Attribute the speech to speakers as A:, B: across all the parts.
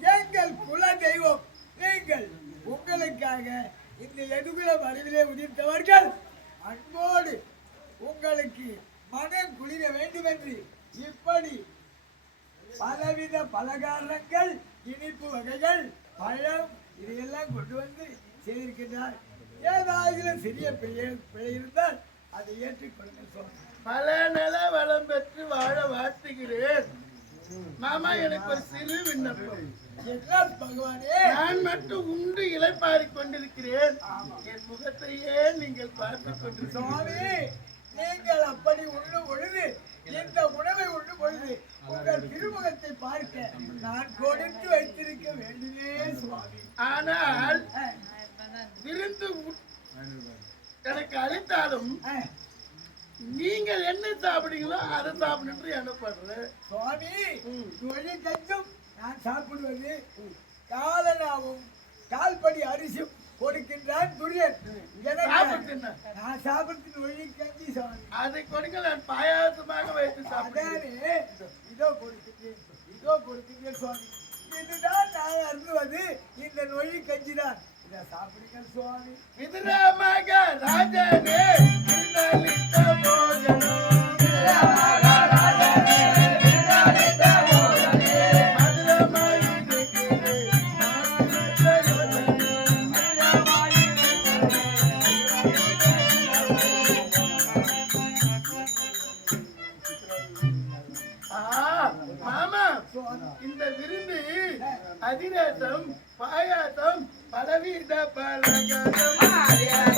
A: எங்கள் குல தெய்வம் நீங்கள் உங்களுக்காக இந்த எதுகுல மறைவிலே உதிர்த்தவர்கள் அன்போடு உங்களுக்கு மனம் குளிர வேண்டுமென்று இப்படி பலவித பலகாரங்கள் இனிப்பு வகைகள் பழம் இதையெல்லாம் கொண்டு வந்து செய்திருக்கின்றார். ஏதாவது சிறிய பிழை பிழை இருந்தால் அதை ஏற்றிக்கொள்ளுங்கள்
B: பல நல வளம் பெற்று வாழ வாழ்த்துகிறேன். மாமா எனக்கு ஒரு சிறு விண்ணப்பம். நான் மட்டும் உண்டு இளைப்பாறிக் கொண்டிருக்கிறேன். என் முகத்தையே நீங்கள் பார்த்துக் கொண்டிருக்கிறீர்கள்.
A: சுவாமி நீங்கள் அப்படி உண்ணும் பொழுது இந்த உணவை உண்ணும் பொழுது உங்கள் திருமுகத்தை பார்க்க நான் கொடுத்து வைத்திருக்க வேண்டுமே சுவாமி.
B: ஆனால் விருந்து எனக்கு அளித்தாலும் நீங்கள் என்ன சாப்பிடுங்களோ அதை சாப்பிடுன்னு எனப்படுறேன்
A: சுவாமி. நொழி கஞ்சும் நான் சாப்பிடுவது காலனாவும் கால்படி அரிசியும் கொடுக்கின்றான் துரியன். நான் சாப்பிடுறது நொழி கஞ்சி சுவாமி.
B: அதை கொடுங்க நான் பாயாசமாக வைத்து சாப்பிடுறேன்
A: அதானே? இதோ கொடுக்கின்றேன். இதோ கொடுக்கின்றேன் சுவாமி. இதுதான் நான் அருந்துவது இந்த நொழி கஞ்சி தான் இதை சாப்பிடுங்க சுவாமி.
B: விதுராமாக ராஜனே விருந்தளித்த ஆ, மாமா. இந்த விருந்து அதிரசம் பாயாசம் பலவித பலகாரம்.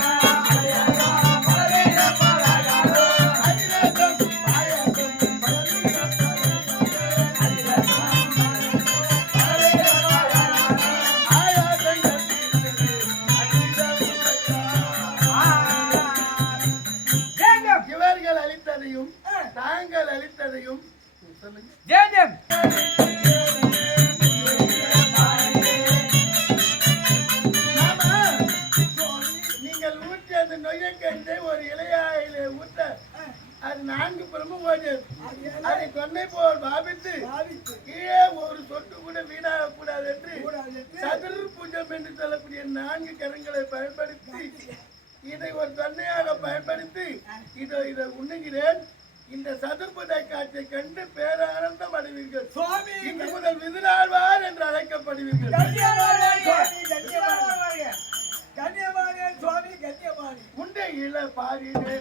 B: அது நான்கு புறமும் ஓடியது அதை தொன்னை போல் பாவித்து கீழே ஒரு சொட்டு கூட வீணாக கூடாது என்று சதுர் பூஜம் என்று சொல்லக்கூடிய நான்கு கரங்களை பயன்படுத்தி இதை ஒரு தொன்னையாக பயன்படுத்தி இதோ இதை உண்ணுகிறேன். இந்த சதுர்புஜ காட்சியை கண்டு பேரானந்தம் அடைவீர்கள்.
A: சுவாமி!
B: இன்று முதல் விதிராழ்வார் என்று அழைக்கப்படுவீர்கள்.
A: கண்ணியமானே சுவாமி! கண்ணியமானே
B: உண்டை இள பாரினே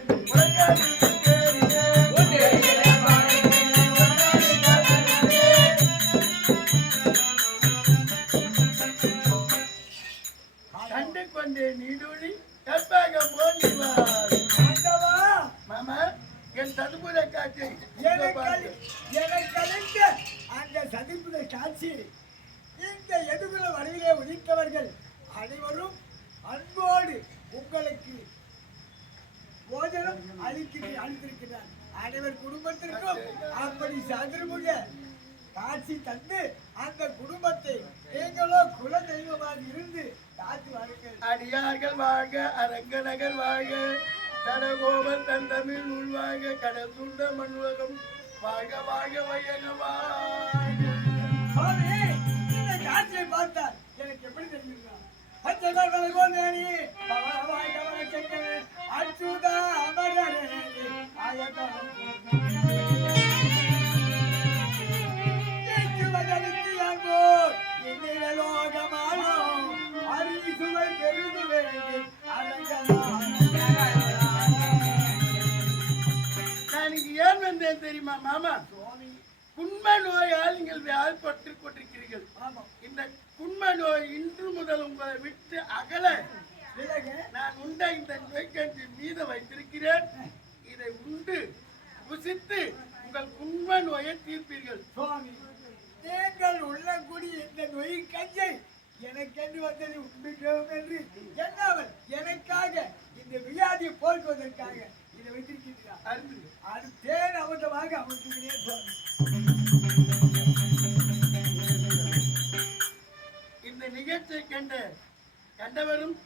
B: என் சதுபுர காட்சியை
A: எனக்கு அளி- எனக்கு அளித்த அந்த சதிப்புத காட்சி. இந்த எதுகுல வடிவிலே உதித்தவர்கள் அனைவரும் அன்போடு உங்களுக்கு போஜனம் அளிக்கிறீ அளித்திருக்கிறார். அனைவர் குடும்பத்திற்கும் அப்படி சதுர்முக காட்சி தந்து அந்த குடும்பத்தை நீங்களோ குல தெய்வமாக இருந்து காத்து வாருங்கள்.
B: அடியார்கள் வாழ்க அரங்கநகர் வாழ்க. தடகோபன் தன் தமிழ் உள்வாழ்க கடல் சுண்ட மண்ணுலகம் வாழ்க வாழ்க வையக வாழ்க
A: இந்த காட்சியை
B: பார்த்தார்
A: சுவாமி,
B: குண்ம நோயால் நீங்கள் வியாழ்பட்டு கொண்டிருக்கிறீர்கள்.
A: ஆமாம்.
B: இந்த குண்ம நோய் இன்று முதல் உங்களை விட்டு அகல. நான் உண்ட இந்த நோய்க்கஞ்சி மீத வைத்திருக்கிறேன். இதை உண்டு புசித்து உங்கள் குண்ம நோயை தீர்ப்பீர்கள்.
A: சுவாமி, நீங்கள் உள்ளக்கூடிய இந்த நொய் கஞ்சை எனக்கென்று வந்ததை உண்பிட்டோம் என்று. என்னாமல் எனக்காக இந்த வியாதியை போக்குவதற்காக இதை வைத்திருக்கிறார்
B: அருந்துங்க
A: அது தேன் அமர்த்துகிறேன் சுவாமி.
B: இந்த நிகழ்ச்சியை கண்ட கண்டவரும்